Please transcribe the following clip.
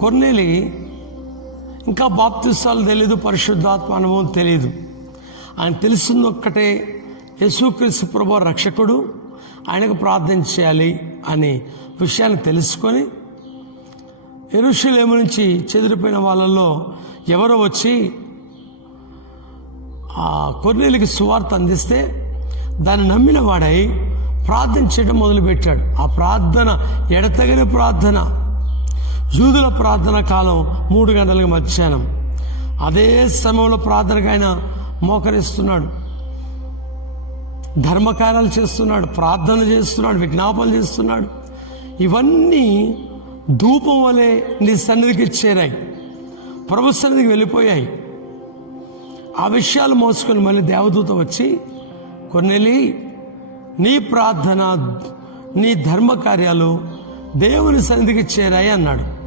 కొర్నేలి ఇంకా బాప్తిస్తాలు తెలియదు, పరిశుద్ధాత్మ అనుభవం తెలియదు. ఆయన తెలిసింది ఒక్కటే, యేసుక్రీస్తు ప్రభువు రక్షకుడు, ఆయనకు ప్రార్థన చేయాలి అనే విషయాన్ని తెలుసుకొని యెరూషలేము నుంచి చెదిరిపోయిన వాళ్ళల్లో ఎవరో వచ్చి ఆ కొర్నేలికి సువార్త అందిస్తే దాన్ని నమ్మిన వాడై ప్రార్థన చేయడం మొదలుపెట్టాడు. ఆ ప్రార్థన ఎడతెగని ప్రార్థన. యూదుల ప్రార్థన కాలం 3 గంటలకు మధ్యాహ్నం. అదే సమయంలో ప్రార్థనకు ఆయన మోకరిస్తున్నాడు, ధర్మకార్యాలు చేస్తున్నాడు, ప్రార్థన చేస్తున్నాడు, విజ్ఞాపనలు చేస్తున్నాడు. ఇవన్నీ ధూపం వలె నీ సన్నిధికి చేరాయి, ప్రభు సన్నిధికి వెళ్ళిపోయాయి. ఆ విషయాలు మోసుకొని మళ్ళీ దేవదూత వచ్చి, కొర్నేలి, నీ ప్రార్థన, నీ ధర్మ కార్యాలు దేవుని సన్నిధికి చేరాయి అన్నాడు.